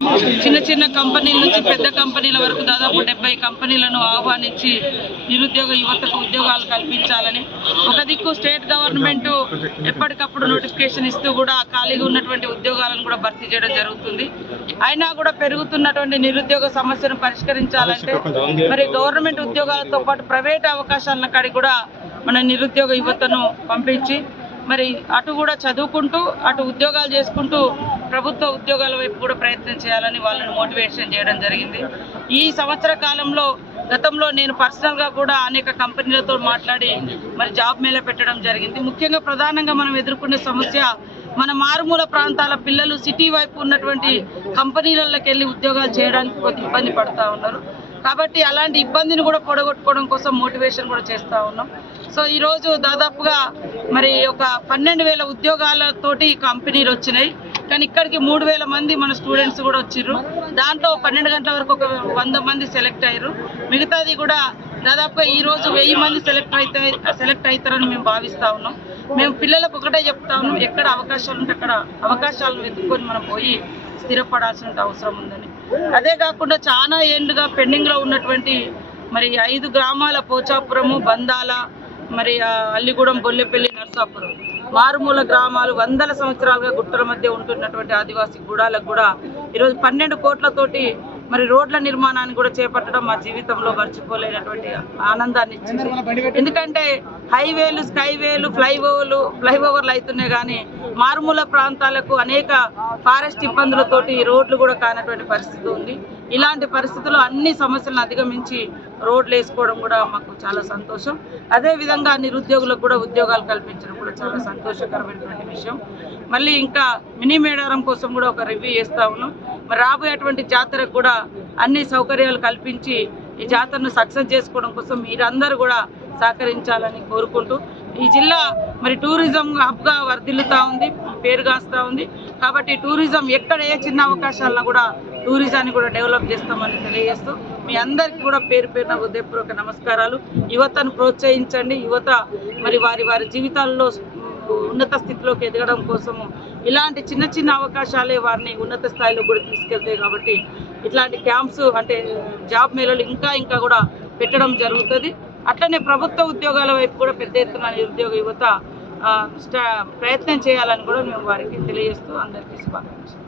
చిన్న చిన్న కంపెనీల నుంచి పెద్ద కంపెనీల వరకు దాదాపు 70 కంపెనీలను ఆహ్వానించి నిరుద్యోగ యువతకు ఉద్యోగాలు కల్పించాలని ఒక దిక్కు స్టేట్ గవర్నమెంట్ ఎప్పటికప్పుడు నోటిఫికేషన్ ఇస్తూ కూడా ఖాళీగా ఉన్నటువంటి ఉద్యోగాలను కూడా భర్తీ చేయడం జరుగుతుంది. అయినా కూడా పెరుగుతున్నటువంటి నిరుద్యోగ సమస్యను పరిష్కరించాలంటే మరి గవర్నమెంట్ ఉద్యోగాలతో పాటు ప్రైవేట్ అవకాశాల కాడికి కూడా మన నిరుద్యోగ యువతను పంపించి మరి అటు కూడా చదువుకుంటూ అటు ఉద్యోగాలు చేసుకుంటూ ప్రభుత్వ ఉద్యోగాల వైపు కూడా ప్రయత్నం చేయాలని వాళ్ళని మోటివేషన్ చేయడం జరిగింది. ఈ సంవత్సర కాలంలో గతంలో నేను పర్సనల్గా కూడా అనేక కంపెనీలతో మాట్లాడి మరి జాబ్ మేళా పెట్టడం జరిగింది. ముఖ్యంగా ప్రధానంగా మనం ఎదుర్కొనే సమస్య మన మారుమూల ప్రాంతాల పిల్లలు సిటీ వైపు ఉన్నటువంటి కంపెనీలలోకి వెళ్ళి ఉద్యోగాలు చేయడానికి కొద్ది ఇబ్బంది పడుతూ ఉన్నారు. కాబట్టి అలాంటి ఇబ్బందిని కూడా పొడగొట్టుకోవడం కోసం మోటివేషన్ కూడా చేస్తూ ఉన్నాం. సో ఈరోజు దాదాపుగా మరి ఒక 12,000 ఉద్యోగాలతోటి కంపెనీలు వచ్చినాయి. కానీ ఇక్కడికి 3,000 మంది మన స్టూడెంట్స్ కూడా వచ్చిర్రు. దాంట్లో 12 గంటల వరకు ఒక 100 మంది సెలెక్ట్ అయ్యారు. మిగతాది కూడా దాదాపుగా ఈరోజు 1000 మంది సెలెక్ట్ అవుతారని మేము భావిస్తూ ఉన్నాం. మేము పిల్లలకు ఒకటే చెప్తా ఉన్నాం, ఎక్కడ అవకాశాలు ఉంటే అక్కడ అవకాశాలను వెతుక్కొని మనం పోయి స్థిరపడాల్సిన అవసరం ఉందని. అదే కాకుండా చాలా ఏళ్ళుగా పెండింగ్లో ఉన్నటువంటి మరి 5 గ్రామాల పోచాపురము, బందాల, మరి అల్లిగూడెం, బొల్లెపల్లి, నర్సాపురం మారుమూల గ్రామాలు వందల సంవత్సరాలుగా గుట్టల మధ్య ఉంటున్నటువంటి ఆదివాసీ గూడాలకు కూడా ఈరోజు 12 కోట్లతోటి మరి రోడ్ల నిర్మాణాన్ని కూడా చేపట్టడం మా జీవితంలో మర్చిపోలేనటువంటి ఆనందాన్ని ఇచ్చింది. ఎందుకంటే హైవేలు, స్కైవేలు, ఫ్లైఓవర్లు అవుతున్నాయి కానీ మారుమూల ప్రాంతాలకు అనేక ఫారెస్ట్ ఇబ్బందులతోటి రోడ్లు కూడా కానటువంటి పరిస్థితి ఉంది. ఇలాంటి పరిస్థితుల్లో అన్ని సమస్యలను అధిగమించి రోడ్లు వేసుకోవడం కూడా మాకు చాలా సంతోషం. అదేవిధంగా నిరుద్యోగులకు కూడా ఉద్యోగాలు కల్పించడం కూడా చాలా సంతోషకరమైనటువంటి విషయం. మళ్ళీ ఇంకా మినీ మేడారం కోసం కూడా ఒక రివ్యూ చేస్తూ ఉన్నాం. మరి రాబోయేటువంటి జాతరకు కూడా అన్ని సౌకర్యాలు కల్పించి ఈ జాతరను సక్సెస్ చేసుకోవడం కోసం మీరందరూ కూడా సహకరించాలని కోరుకుంటూ ఈ జిల్లా మరి టూరిజం హబ్గా వర్ధిల్లుతూ ఉంది, పేరుగాస్తూ ఉంది. కాబట్టి టూరిజం ఎక్కడ ఏ చిన్న అవకాశాలను కూడా టూరిజాన్ని కూడా డెవలప్ చేస్తామని తెలియజేస్తూ మీ అందరికీ కూడా పేరు పేరున హృదయపూర్వక నమస్కారాలు. యువతను ప్రోత్సహించండి. యువత మరి వారి జీవితాల్లో ఉన్నత స్థితిలోకి ఎదగడం కోసము ఇలాంటి చిన్న చిన్న అవకాశాలే వారిని ఉన్నత స్థాయిలో కూడా తీసుకెళ్తాయి. కాబట్టి ఇట్లాంటి క్యాంప్స్ అంటే జాబ్ మేళలు ఇంకా కూడా పెట్టడం జరుగుతుంది. అట్లనే ప్రభుత్వ ఉద్యోగాల వైపు కూడా పెద్ద ఎత్తున నిరుద్యోగ యువత ప్రయత్నం చేయాలని కూడా మేము వారికి తెలియజేస్తూ అందరికీ శుభాకాంక్షలు.